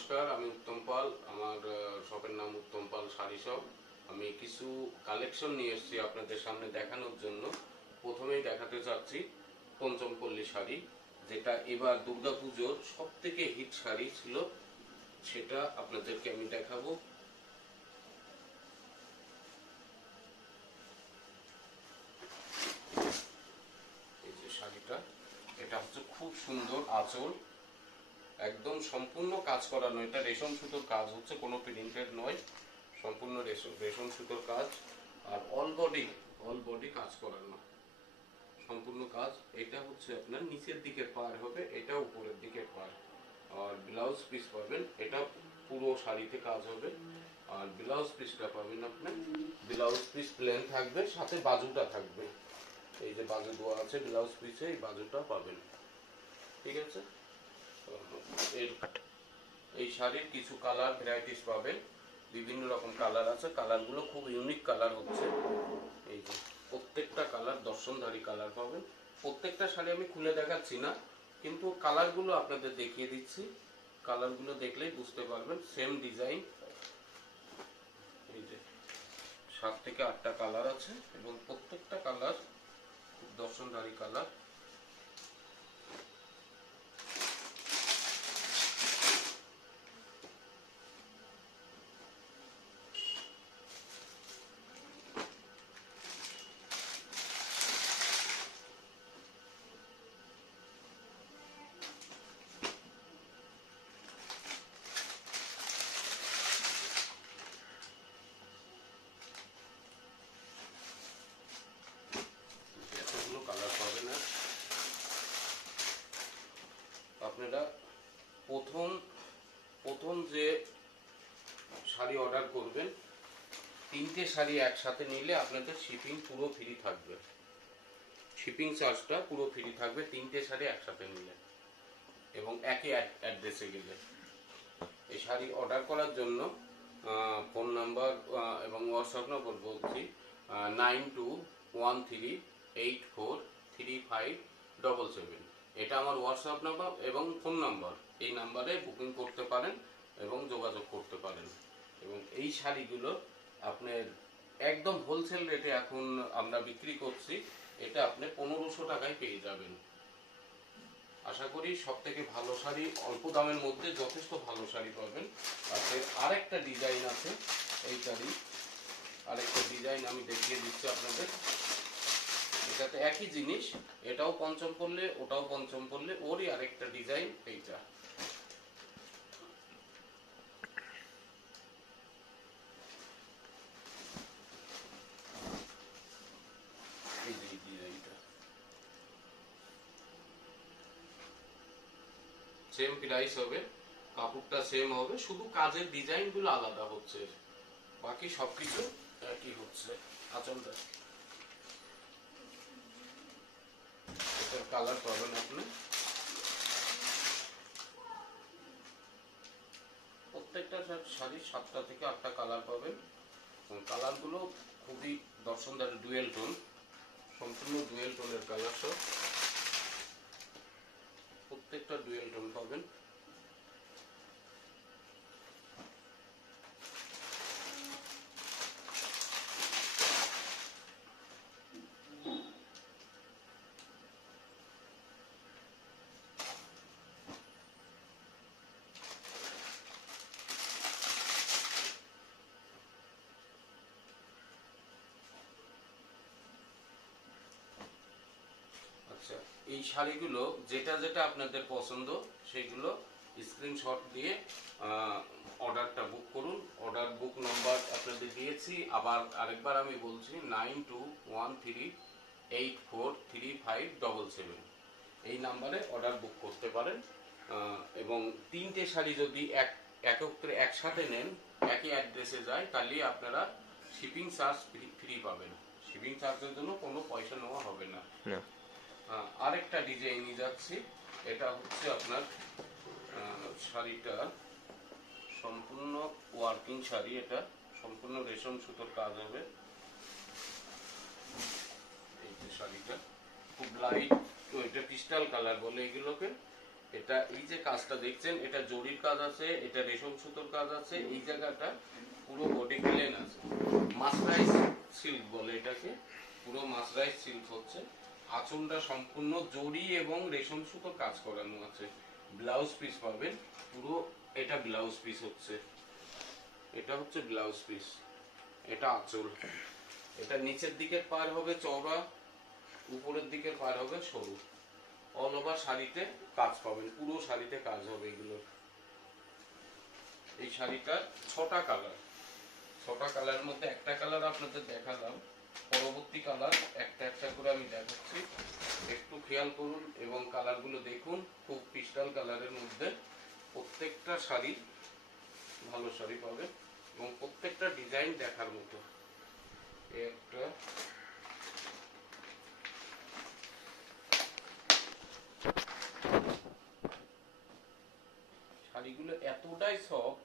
নমস্কার, আমি উত্তম পাল। আমার শপের নাম উত্তম পাল শাড়ি শপ। আমি কিছু কালেকশন নিয়ে এসেছি আপনাদের সামনে দেখানোর জন্য। প্রথমেই দেখাতে চাচ্ছি পঞ্চমপল্লী শাড়ি, যেটা এবার দুর্গাপুজোর সব থেকে হিট শাড়ি ছিল, সেটা আপনাদেরকে আমি দেখাবো। এই যে শাড়িটা, এটা হচ্ছে খুব সুন্দর আঁচল, একদম সম্পূর্ণ কাজ করানো। এটা রেশম সুতোর কাজ হচ্ছে, কোনো প্রিন্টেড নয়, সম্পূর্ণ রেশম সুতোর কাজ। আর অল বডি কাজ করানো, সম্পূর্ণ কাজ। এটা হচ্ছে আপনার নিচের দিকের পার হবে, এটা উপরের দিকের পার। আর ব্লাউজ পিস পাবেন, এটা পুরো শাড়িতে কাজ হবে। আর ব্লাউজ পিসটা পাবেন আপনার, ব্লাউজ পিস প্লেন থাকবে, সাথে বাজুটা থাকবে। এই যে বাজু দেওয়া আছে ব্লাউজ পিসে, এই বাজুটা পাবেন। ঠিক আছে। এই শাড়ির কিছু কালার ভ্যারাইটিস পাবেন, বিভিন্ন রকম কালার আছে। কালারগুলো খুব ইউনিক কালার হচ্ছে। এই যে প্রত্যেকটা কালার দর্শনধারী কালার পাবেন। প্রত্যেকটা শাড়ি আমি খুলে দেখাচ্ছি না, কিন্তু কালারগুলো আপনাদের দেখিয়ে দিচ্ছি। কালারগুলো দেখলেই বুঝতে পারবেন। সেম ডিজাইন, এই যে 7 থেকে 8টা কালার আছে এবং প্রত্যেকটা কালার খুব দর্শনধারী কালার। এতগুলো কালার পাবেন। আর আপনারা প্রথম প্রথম যে শাড়ি অর্ডার করবেন, 3টে শাড়ি একসাথে নিলে আপনাদের শিপিং পুরো ফ্রি থাকবে। শিপিং চার্জটা পুরো ফ্রি থাকবে 3টে শাড়ি একসাথে নিলে এবং একই অ্যাড্রেসে গেলে। এই শাড়ি অর্ডার করার জন্য ফোন নাম্বার এবং হোয়াটসঅ্যাপ নম্বর বলছি, 9213843577। এটা আমার হোয়াটসঅ্যাপ নাম্বার এবং ফোন নাম্বার। এই নাম্বারে বুকিং করতে পারেন এবং যোগাযোগ করতে পারেন। এবং এই শাড়িগুলো আপনার একদম হোলসেল রেটে এখন আমরা বিক্রি করছি। এটা আপনি 1500 টাকায় পেয়ে যাবেন। আশা করি সব থেকে ভালো শাড়ি, অল্প দামের মধ্যে যথেষ্ট ভালো শাড়ি পাবেন। তাতে আরেকটা ডিজাইন আছে, এইটারই আরেকটা ডিজাইন আমি দেখিয়ে দিচ্ছি আপনাদের। এটাতে একই জিনিস, এটাও পঞ্চম পড়লে, ওটাও পঞ্চম পড়লে, ওরই আরেকটা ডিজাইন এইটা। এই যে ডিজাইনটা সেম প্রাইস হবে, কাপড়টা সেম হবে, শুধু কাজের ডিজাইনগুলো আলাদা হচ্ছে, বাকি সবকিছু একই হচ্ছে। আঁচলটা, এটার কালার পাবেন আপনি, প্রত্যেকটা শাড়ি 7টা থেকে 8টা কালার পাবেন। কালারগুলো খুবই দর্শনদার, ডুয়েল টোন, সম্পূর্ণ ডুয়েল টোনের কালার সব, প্রত্যেকটা ডুয়েল টোন পাবেন। আচ্ছা, এই শাড়িগুলো যেটা যেটা আপনাদের পছন্দ সেগুলো স্ক্রিনশট দিয়ে অর্ডারটা বুক করুন। অর্ডার বুক নাম্বার আপনাদের দিয়েছি, আবার আরেকবার আমি বলছি, 9213843577। এই নাম্বারে অর্ডার বুক করতে পারেন। এবং 3টে শাড়ি যদি একত্রে একসাথে নেন, একই অ্যাড্রেসে যায়, তাহলে আপনারা শিপিং চার্জ ফ্রি পাবেন। শিপিং চার্জের জন্য কোনো পয়সা নেওয়া হবে না। আরেকটা ডিজাইনই যাচ্ছি, এটা হচ্ছে আপনার শাড়িটা সম্পূর্ণ ওয়ার্কিং শাড়ি, এটা সম্পূর্ণ রেশম সুতোর কাজ হবে। এই যে শাড়িটা খুব লাইট, এটা ক্রিস্টাল কালার বলে এগুলোকে, এটা এই যে কাজটা দেখছেন, এটা জরির কাজ আছে, এটা রেশম সুতোর কাজ আছে, এই জায়গাটা পুরো বডি প্লেন আছে। মাসরাইজ সিল্ক বলে এটাকে, পুরো মাসরাইজ সিল্ক হচ্ছে। আঁচলটা সম্পূর্ণ জরি এবং রেশম সুতোর কাজ করানো আছে। ব্লাউজ পিস পাবেন পুরো, এটা ব্লাউজ পিস হচ্ছে, এটা হচ্ছে ব্লাউজ পিস, এটা আঁচল। এটা নিচের দিকের পার হবে চওড়া, উপরের দিকের পার হবে সরু। অল ওভার শাড়িতে কাজ পাবেন, পুরো শাড়িতে কাজ হবে এগুলো। এই শাড়িটার 6টা কালার, 6টা কালারের মধ্যে একটা কালার আপনাদের দেখালাম, পরবর্তী কালার একটা একটা করে আমি দেখাচ্ছি, একটু খেয়াল করুন এবং কালারগুলো দেখুন। খুব ক্রিস্টাল কালারের মধ্যে প্রত্যেকটা শাড়ি ভালো শাড়ি পাবে এবং প্রত্যেকটা ডিজাইন দেখার মতো। একটা শাড়িগুলো এতটাই সফট,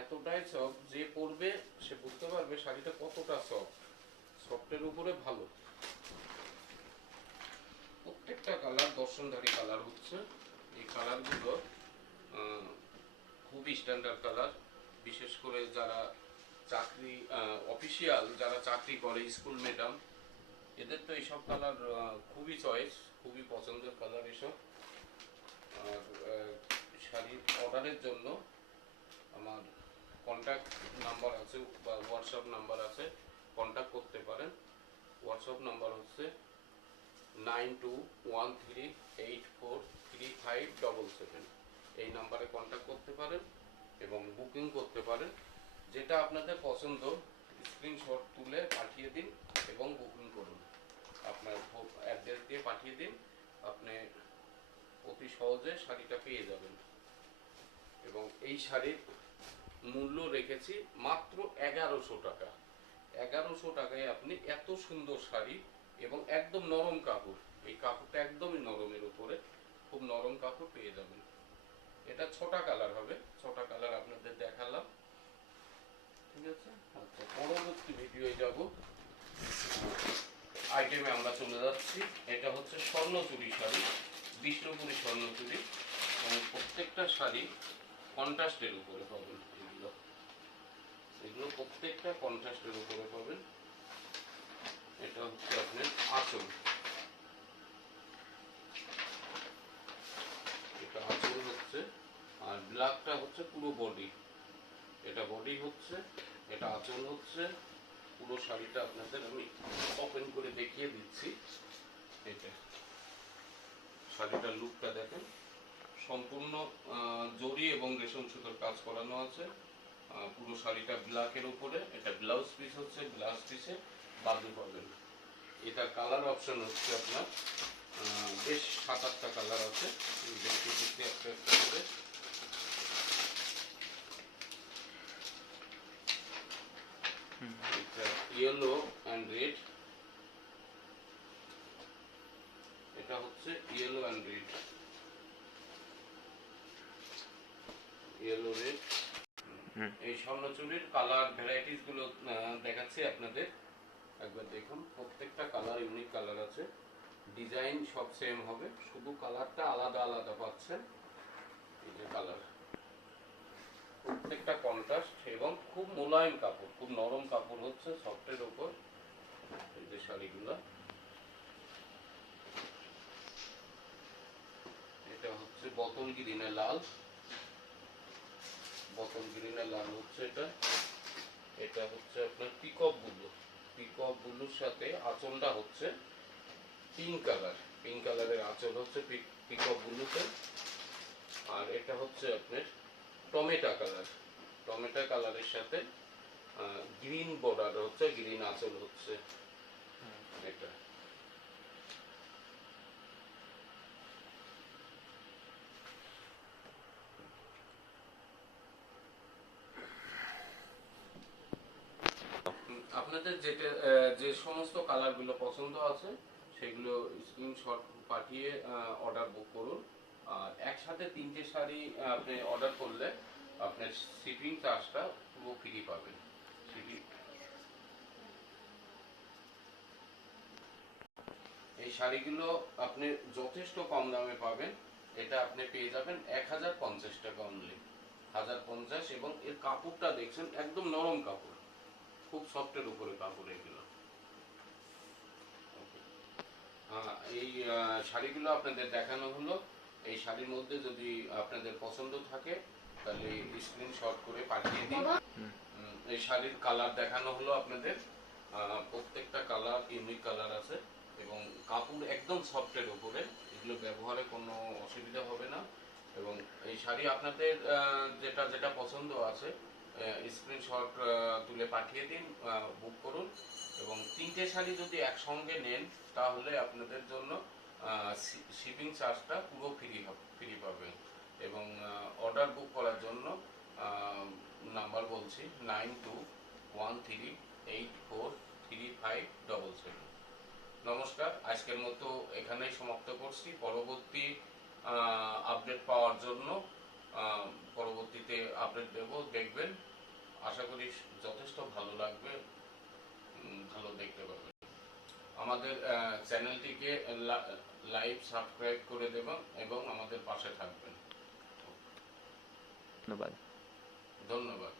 এতটাই সফট, যে পরবে সে বুঝতে পারবে শাড়িটা কতটা সফট, সফটের উপরে ভালো। প্রত্যেকটা কালার দর্শনধারী কালার হচ্ছে। এই কালারগুলো খুবই স্ট্যান্ডার্ড কালার, বিশেষ করে যারা চাকরি অফিসিয়াল যারা চাকরি করে, স্কুল ম্যাডাম, এদের তো এইসব কালার খুবই চয়েস, খুবই পছন্দের কালার এসব। আর শাড়ির অর্ডারের জন্য আমার কন্ট্যাক্ট নাম্বার আছে বা হোয়াটসঅ্যাপ নাম্বার আছে, কন্ট্যাক্ট করতে পারেন। হোয়াটসঅ্যাপ নাম্বার হচ্ছে 9213843577। এই নাম্বারে কন্ট্যাক্ট করতে পারেন এবং বুকিং করতে পারেন। যেটা আপনাদের পছন্দ স্ক্রিনশট তুলে পাঠিয়ে দিন এবং বুকিং করুন। আপনার অ্যাড্রেস দিয়ে পাঠিয়ে দিন, আপনি অতি সহজে শাড়িটা পেয়ে যাবেন। এবং এই শাড়ির মূল্য রেখেছি মাত্র 1100 টাকা। 1100 টাকায় আপনি এত সুন্দর শাড়ি এবং একদম নরম কাপড়, এই কাপড়টা একদমই নরমের উপরে, খুব নরম কাপড় পেয়ে যাবেন। এটা 6টা কালার হবে, 6টা কালার আপনাদের দেখালাম, ঠিক আছে। আচ্ছা, পরবর্তী ভিডিওয়ে যাব, আইটেমে আমরা চলে যাচ্ছি। এটা হচ্ছে স্বর্ণচুরি শাড়ি, বিষ্ণুপুরি স্বর্ণচুরি, এবং প্রত্যেকটা শাড়ি কন্ট্রাস্টের উপরে পাবেন। এগুলো এগুলো প্রত্যেকটা কন্ট্রাস্টের উপরে পাবেন। এটা হচ্ছে আপনার আঁচল, এটা আঁচল হচ্ছে, আর ব্ল্যাকটা হচ্ছে পুরো বডি, এটা বডি হচ্ছে, এটা আঁচল হচ্ছে। পুরো শাড়িটা আপনাদের আমি ওপেন করে দেখিয়ে দিচ্ছি। এটা শাড়িটার লুকটা দেখেন, সম্পূর্ণ জরি এবং রেশম সুতোর কাজ করানো আছে। পুরো শাড়িটা ব্ল্যাকের উপরে, এটা ব্লাউজ পিস হচ্ছে, ব্লাউজ পিসে বাজু পাবেন। এটা কালার অপশন হচ্ছে আপনার বেশ 7-8টা কালার আছে, দেখতে দেখতে একটা একটা করে। এটা ইয়েলো অ্যান্ড রেড, এটা হচ্ছে yellow and red, yellow red. এই স্বর্ণচুরির কালার ভ্যারাইটিস গুলো দেখাচ্ছি আপনাদের, একবার দেখুন। প্রত্যেকটা কালার ইউনিক কালার আছে, ডিজাইন সব সেম হবে, শুধু কালারটা আলাদা আলাদা পাচ্ছেন। এই যে কালার, প্রত্যেকটা কন্ট্রাস্ট এবং খুব মোলায়েম কাপড়, খুব নরম কাপড় হচ্ছে, সফটের উপর। এই যে শাড়িগুলো, এটা হচ্ছে বোতল গ্রিনে লাল, বোতল গ্রিনে লাল হচ্ছে এটা। এটা হচ্ছে আপনার পিকক ব্লু, পিকক ব্লুর সাথে আঁচলটা হচ্ছে পিঙ্ক কালার, পিঙ্ক কালারের আঁচল হচ্ছে পিকক ব্লুতে। আর এটা হচ্ছে আপনার টমেটো কালার, টমেটো কালারের সাথে গ্রিন বর্ডার হচ্ছে, গ্রিন আঁচল হচ্ছে এটা। আপনাদের যেটা যে সমস্ত কালারগুলো পছন্দ আছে সেগুলো স্ক্রিনশট পাঠিয়ে অর্ডার বুক করুন। আর একসাথে 3টে শাড়ি আপনি অর্ডার করলে আপনার শিপিং চার্জটা পুরো ফ্রি পাবেন। এই শাড়িগুলো আপনি যথেষ্ট কম দামে পাবেন এটা আপনি পেয়ে যাবেন 1050 টাকা অনলি, 1050। এবং এর কাপড়টা দেখছেন একদম নরম কাপড়, খুব সফটের উপরে কাপড় এগুলো। এই শাড়িগুলো আপনাদের দেখানো হলো। এই শাড়ির মধ্যে যদি আপনাদের পছন্দ থাকে তাহলে স্ক্রিনশট করে পাঠিয়ে দিন। এই শাড়ির কালার দেখানো হলো আপনাদের, প্রত্যেকটা কালার ইউনিক কালার আছে এবং কাপড় একদম সফটের উপরে, এগুলো ব্যবহারে কোনো অসুবিধা হবে না। এবং এই শাড়ি আপনাদের যেটা যেটা পছন্দ আছে স্ক্রিনশট তুলে পাঠিয়ে দিন, বুক করুন। এবং 3টে শাড়ি যদি একসঙ্গে নেন তাহলে আপনাদের জন্য শিপিং চার্জটা পুরো ফ্রি পাবেন। এবং অর্ডার বুক করার জন্য নাম্বার বলছি 9213843577। নমস্কার, আজকের মতো এখানেই সমাপ্ত করছি। পরবর্তী আপডেট পাওয়ার জন্য পরবর্তীতে আপডেট দেব, দেখবেন। আশা করি যথেষ্ট ভালো লাগবে, ভালো দেখতে পাবেন। আমাদের চ্যানেলটিকে লাইভ সাবস্ক্রাইব করে দেবেন এবং আমাদের পাশে থাকবেন। ধন্যবাদ। ধন্যবাদ।